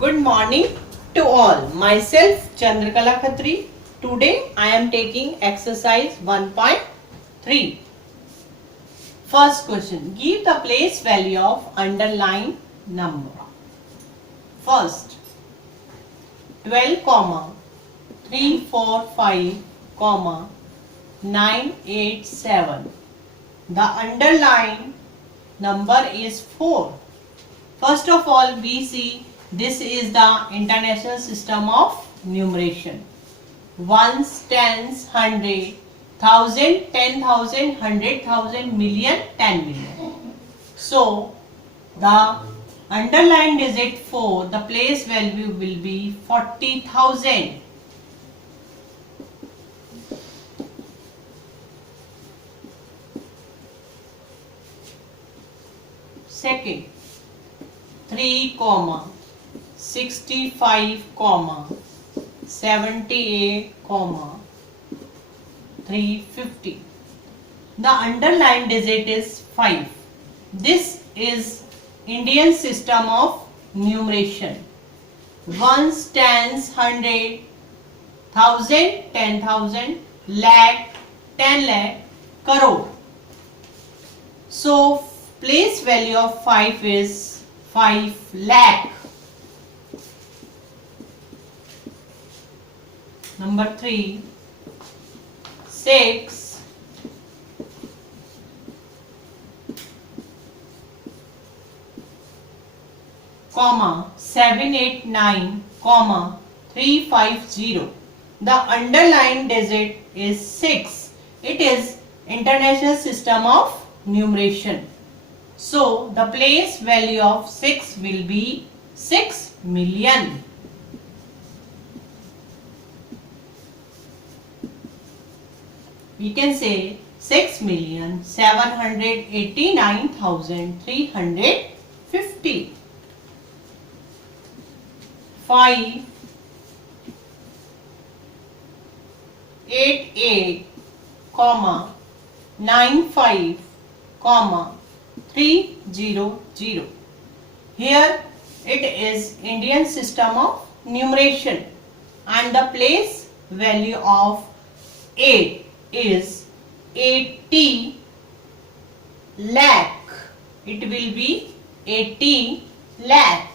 Good morning to all. Myself Chandrakala Khatri. Today I am taking exercise 1.3. First question. Give the place value of underlined number. First 12, 345, 987. The underlined number is 4. First of all, we see this is the international system of numeration. Ones, tens, hundred, thousand, 10,000, 100,000, million, 10 million. So, the underlined digit 4, the place value will be 40,000. Second, 3, 65, 78, 350. The underlined digit is 5. This is Indian system of numeration. Ones, tens, hundred, thousand, 10,000, lakh, 10 lakh, crore. So place value of 5 is 5 lakh. Number 3, 6, 789, 350. The underlined digit is 6. It is international system of numeration. So the place value of 6 will be 6 million. We can say 6,789,350. 5, 88, 95, 300. Here it is Indian system of numeration and the place value of 8 is 80 lakh. It will be 80 lakh.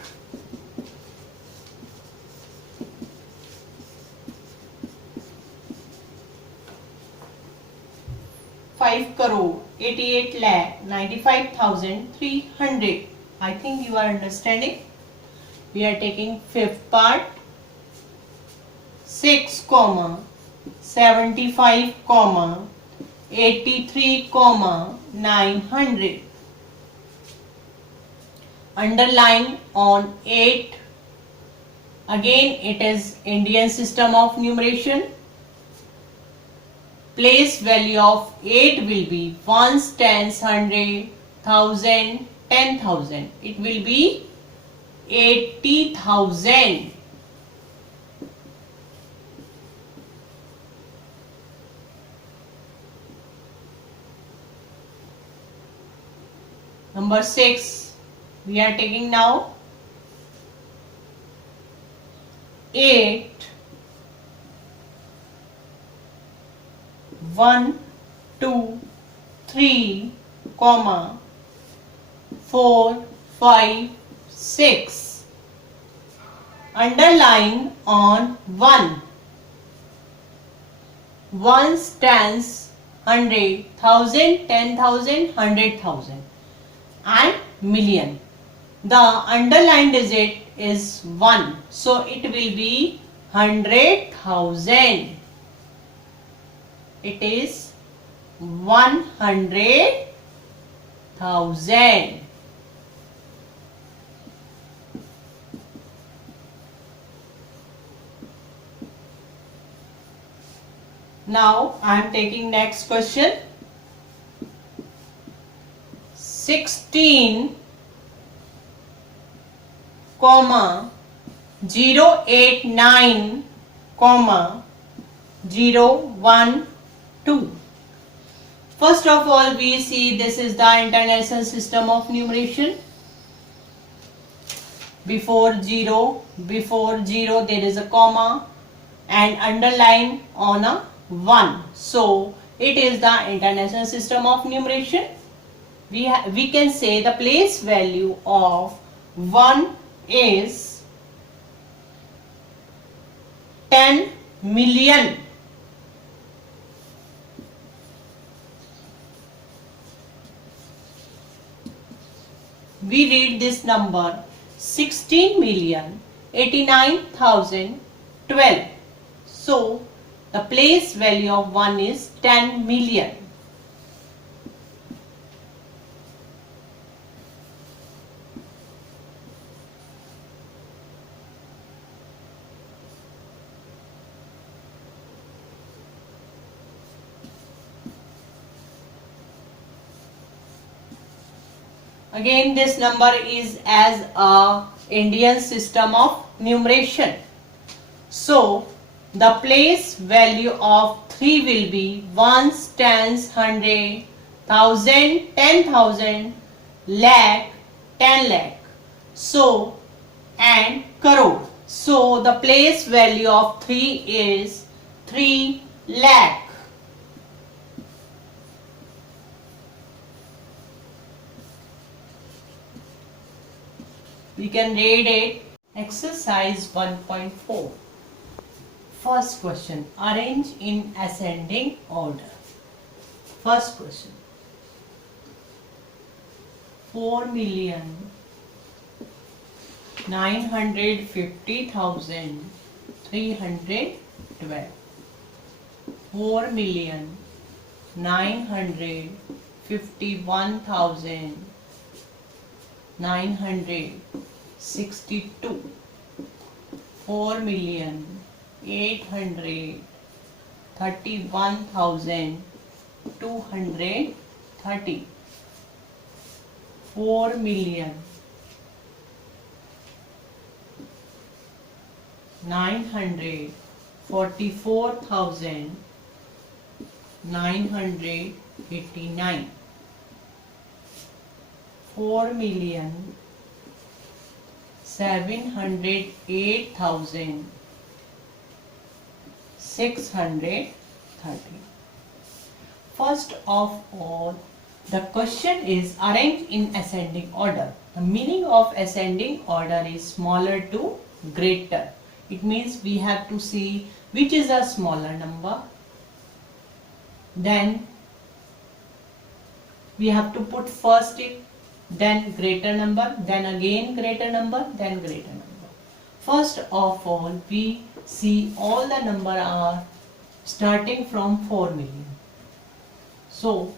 5 crore, 88 lakh, 95,300. I think you are understanding. We are taking fifth part. 6, 75, 83, 900. Underline on 8. Again it is Indian system of numeration. Place value of 8 will be ones, tens, hundred, thousand, 10,000. It will be 80,000. Number 6, we are taking now 8, 1, 2, 3, 4, 5, 6. Underline on 1. Ones, tens, hundred, thousand, 10,000, 100,000 and million. The underlined digit is 1. So it will be 100,000. It is 100,000. Now I am taking next question. 16, 089, 012. First of all, we see this is the international system of numeration. before zero there is a comma and underline on a 1. So it is the International System of Numeration. We can say the place value of 1 is 10 million. We read this number 16,89,012. So the place value of 1 is 10 million. Again, this number is as a Indian system of numeration. So the place value of 3 will be ones, tens, hundred, thousand, 10,000, lakh, 10 lakh. So and crore. So the place value of 3 is 3 lakh. We can read it. Exercise 1.4. First question. Arrange in ascending order. First question. 4,950,312. 4,951,962. 4,831,230. 4,944,989. 4,708,630. First of all, the question is arranged in ascending order. The meaning of ascending order is smaller to greater. It means we have to see which is a smaller number. Then we have to put first it, then greater number, then again greater number, then greater number. First of all, we see all the number are starting from 4 million. So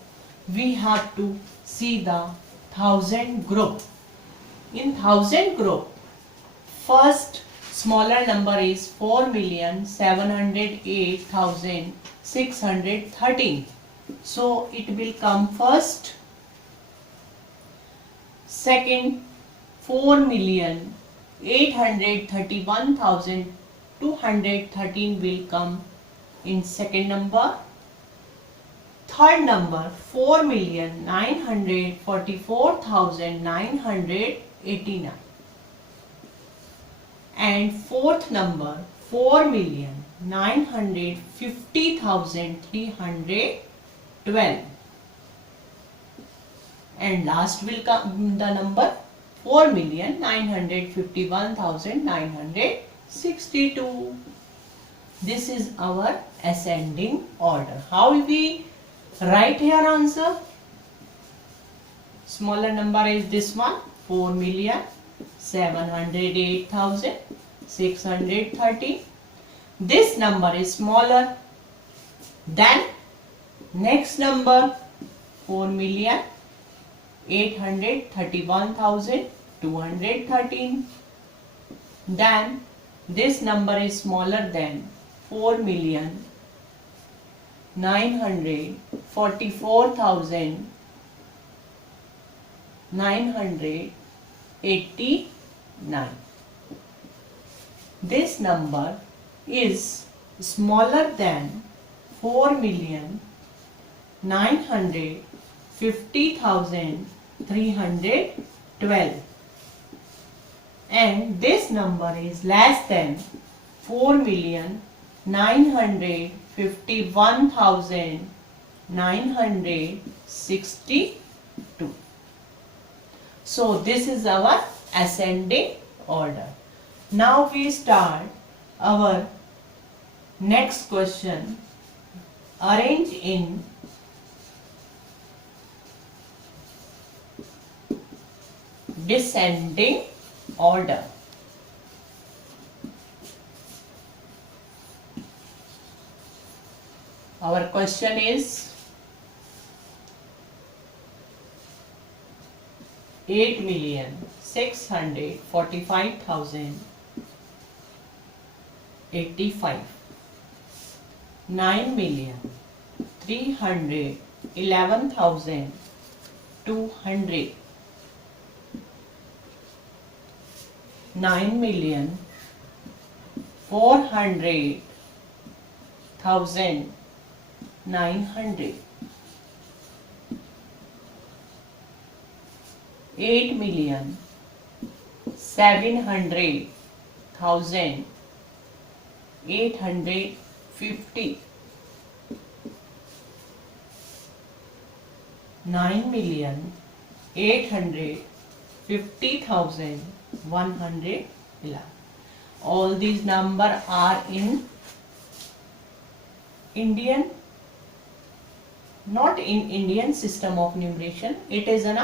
we have to see the thousand group. In thousand group, first smaller number is 4,708,613. So it will come first. Second, 4,831,213 will come in second number. Third number, 4,944,989. And fourth number, 4,950,312. And last will come the number 4,951,962. This is our ascending order. How we write here answer? Smaller number is this one, 4,708,630. This number is smaller than next number, 4,831,213. Then this number is smaller than 4,944,989. This number is smaller than 4,950,312. and this number is less than 4,951,962. So this is our ascending order. Now we start our next question. Arrange in descending order. Our question is 8,645,085, 9,311,200, 9,400,900, 8,700,850, 9,850,111. All these numbers are in Indian, not in Indian system of numeration. It is an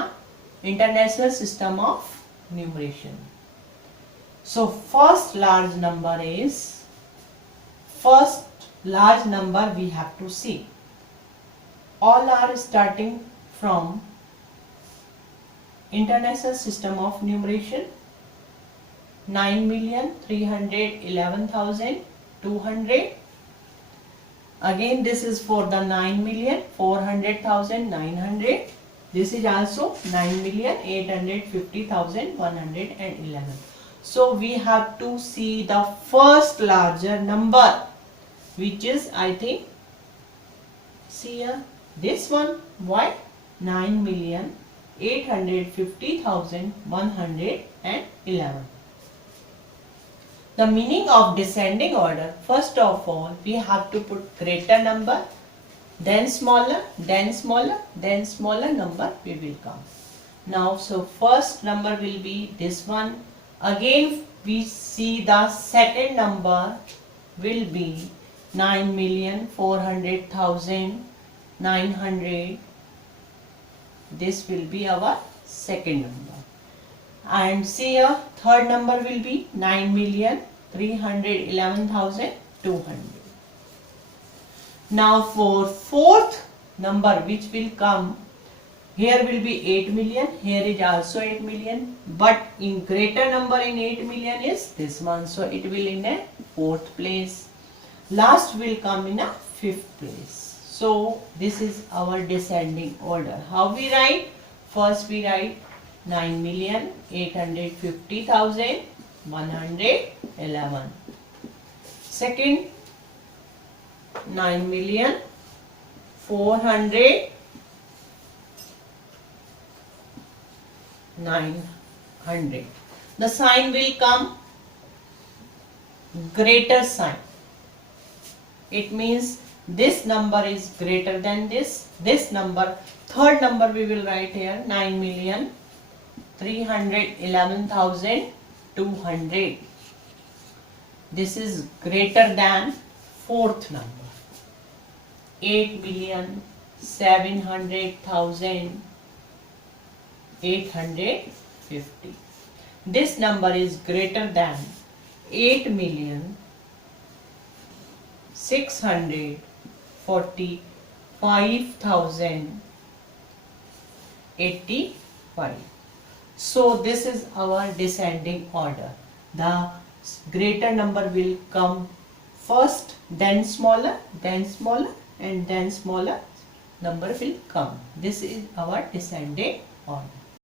international system of numeration. So first large number we have to see. All are starting from international system of numeration. 9,311,200. Again this is for the 9,400,900. This is also 9,850,111. So we have to see the first larger number, which is, I think, see here, this one. Why? 9,850,111. The meaning of descending order, first of all, we have to put greater number, then smaller, then smaller, then smaller number we will come. Now, so first number will be this one. Again, we see the second number will be 9,400,900. This will be our second number. And see here, third number will be 9,311,200. Now for fourth number which will come, here will be 8 million, here is also 8 million, but in greater number in 8 million is this one, so it will in a fourth place. Last will come in a fifth place. So this is our descending order. How we write? First we write 9,850,111. Second, 9,400,900. The sign will come greater sign. It means this number is greater than this. This number, third number we will write here, 9,311,200. This is greater than fourth number, 8,700,850. This number is greater than 8,645,085. So this is our descending order. The greater number will come first, then smaller, and then smaller number will come. This is our descending order.